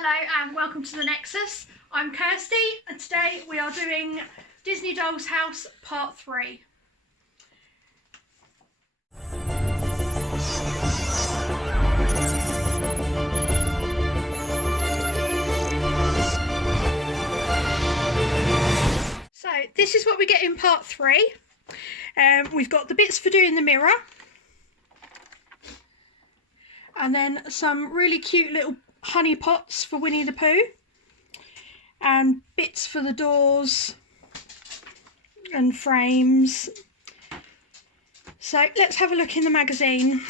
Hello and welcome to the Nexus. I'm Kirsty and today we are doing Disney Doll's House Part 3. So this is what we get in Part 3. We've got the bits for doing the mirror. And then some really cute little honey pots for Winnie the Pooh. And bits for the doors and frames. So let's have a look in the magazine.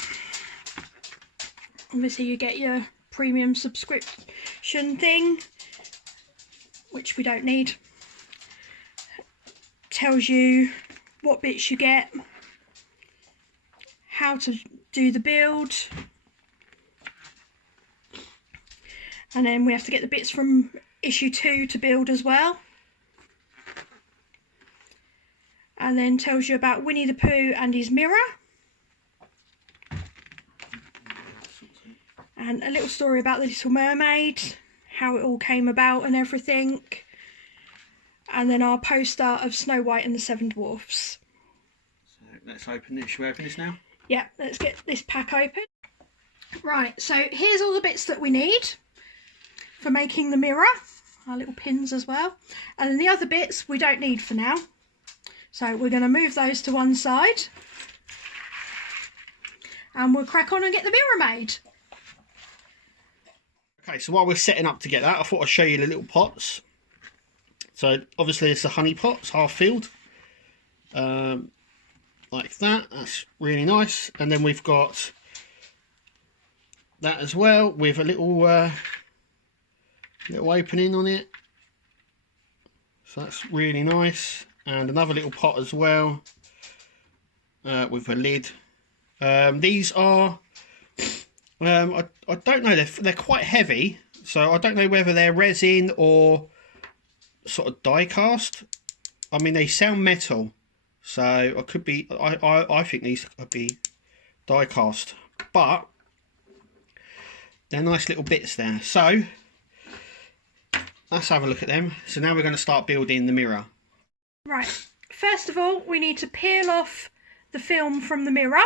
Obviously you get your premium subscription thing, which we don't need. Tells you what bits you get, how to do the build, and then we have to get the bits from issue 2 to build as well. And then tells you about Winnie the Pooh and his mirror. And a little story about the Little Mermaid, how it all came about and everything. And then our poster of Snow White and the Seven Dwarfs. So let's open this. Should we open this now? Yeah, let's get this pack open. Right, so here's all the bits that we need for making the mirror. Our little pins as well. And then the other bits we don't need for now. So we're going to move those to one side. And we'll crack on and get the mirror made. Okay, so while we're setting up to get that, I thought I'd show you the little pots. So obviously it's the honey pots, half filled. Like that. That's really nice. And then we've got that as well with a little little opening on it. So that's really nice. And another little pot as well with a lid. These are I don't know, they're quite heavy, so I don't know whether they're resin or sort of die cast. I mean, they sound metal, so I could be I think these could be die cast, but they're nice little bits there. So let's have a look at them. So now we're going to start building the mirror. Right, first of all we need to peel off the film from the mirror.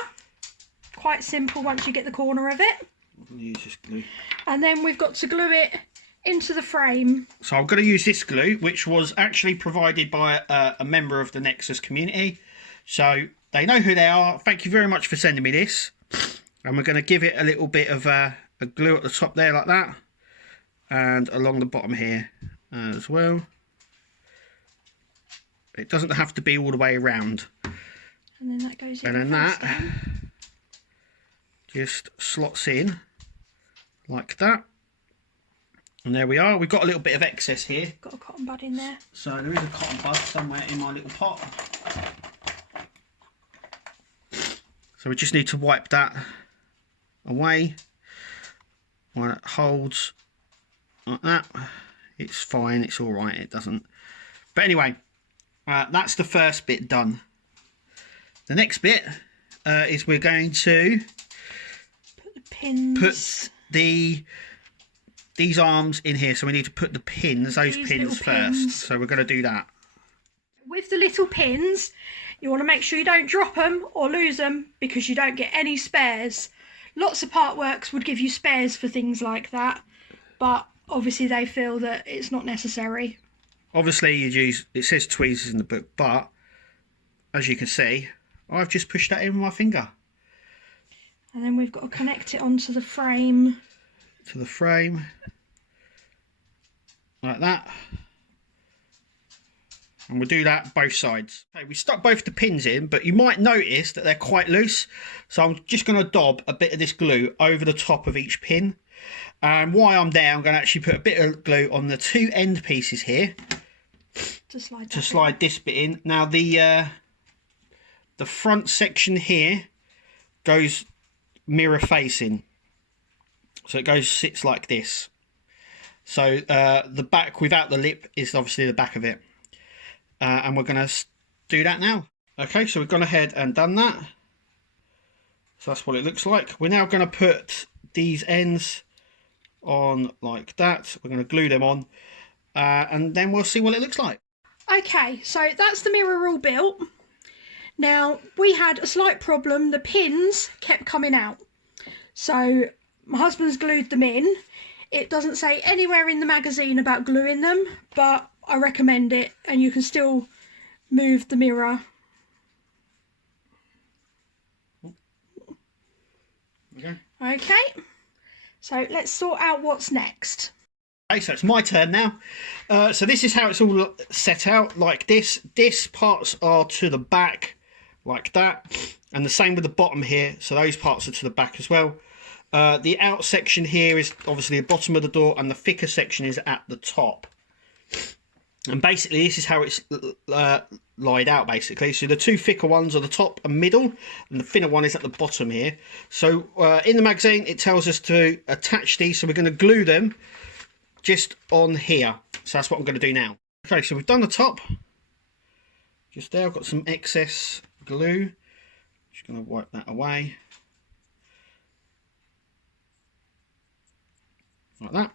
Quite simple once you get the corner of it. I'm going to use this glue. And then we've got to glue it into the frame. So I'm going to use this glue, which was actually provided by a member of the Nexus community. So they know who they are. Thank you very much for sending me this. And we're going to give it a little bit of a glue at the top there like that. And along the bottom here as well. It doesn't have to be all the way around. And then that goes in. And then that just slots in like that. And there we are. We've got a little bit of excess here. Got a cotton bud in there. So there is a cotton bud somewhere in my little pot. So we just need to wipe that away. When it holds like that, it's fine. It's all right. It doesn't. But anyway, that's the first bit done. The next bit is we're going to put the pins. Put these arms in here, so we need to put the pins, those pins first. So we're going to do that. With the little pins, you want to make sure you don't drop them or lose them, because you don't get any spares. Lots of part works would give you spares for things like that, but obviously they feel that it's not necessary. Obviously you'd use, it says tweezers in the book, but as you can see, I've just pushed that in with my finger. And then we've got to connect it onto the frame. To the frame. Like that. And we'll do that both sides. Okay, we stuck both the pins in, but you might notice that they're quite loose. So I'm just going to daub a bit of this glue over the top of each pin. And while I'm there, I'm going to actually put a bit of glue on the two end pieces here. To slide this bit in. Now the front section here goes mirror facing. So it sits like this. So the back without the lip is obviously the back of it. And we're going to do that now. Okay, so we've gone ahead and done that. So that's what it looks like. We're now going to put these ends on like that. We're going to glue them on, and then we'll see what it looks like. Okay, so that's the mirror all built. Now, we had a slight problem. The pins kept coming out. So my husband's glued them in. It doesn't say anywhere in the magazine about gluing them, but I recommend it, and you can still move the mirror. Okay, so let's sort out what's next. Okay, so it's my turn now. So this is how it's all set out, like this. This parts are to the back, like that, and the same with the bottom here. So those parts are to the back as well. The out section here is obviously the bottom of the door, and the thicker section is at the top. And basically, this is how it's laid out, basically. So the two thicker ones are the top and middle, and the thinner one is at the bottom here. So in the magazine, it tells us to attach these, so we're going to glue them just on here. So that's what I'm going to do now. Okay, so we've done the top. Just there, I've got some excess glue. Just going to wipe that away. Like that.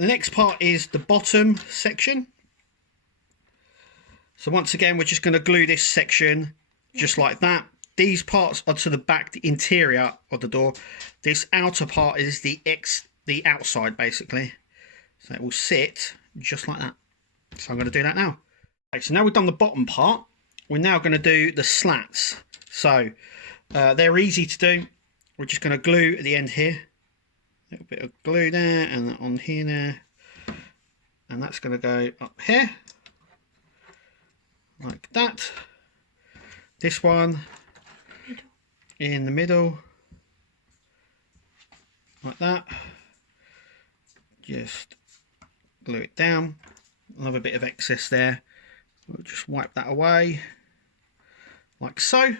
The next part is the bottom section. So once again, we're just going to glue this section just like that. These parts are to the back, the interior of the door. This outer part is the outside, basically. So it will sit just like that. So I'm going to do that now. Okay, so now we've done the bottom part, we're now going to do the slats. So they're easy to do. We're just going to glue at the end here. A little bit of glue there and on here there. And that's going to go up here. Like that. This one in the middle, like that. Just glue it down. Another bit of excess there. We'll just wipe that away, like so.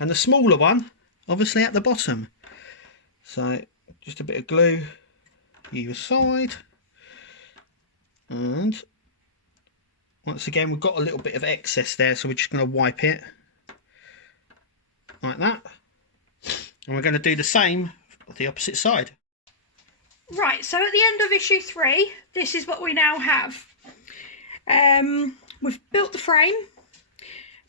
And the smaller one, obviously at the bottom. So just a bit of glue either side. And once again, we've got a little bit of excess there, so we're just going to wipe it like that. And we're going to do the same on the opposite side. Right, so at the end of issue 3, this is what we now have. We've built the frame,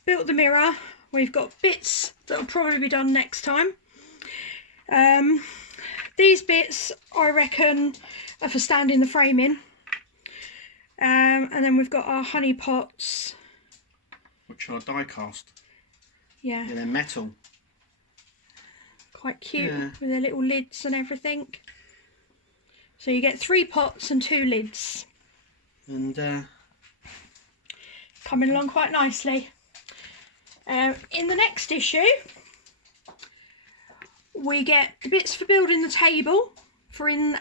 built the mirror. We've got bits that will probably be done next time. These bits, I reckon, are for standing the frame in. And then we've got our honey pots, which are die cast. Yeah, they're metal. Quite cute, with their little lids and everything. So you get 3 pots and 2 lids. And coming along quite nicely. In the next issue, we get the bits for building the table for in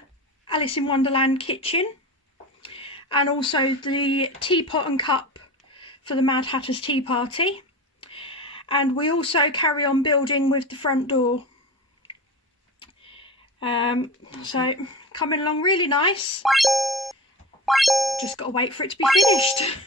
Alice in Wonderland kitchen. And also the teapot and cup for the Mad Hatter's Tea Party. And we also carry on building with the front door. So coming along really nice. Just got to wait for it to be finished.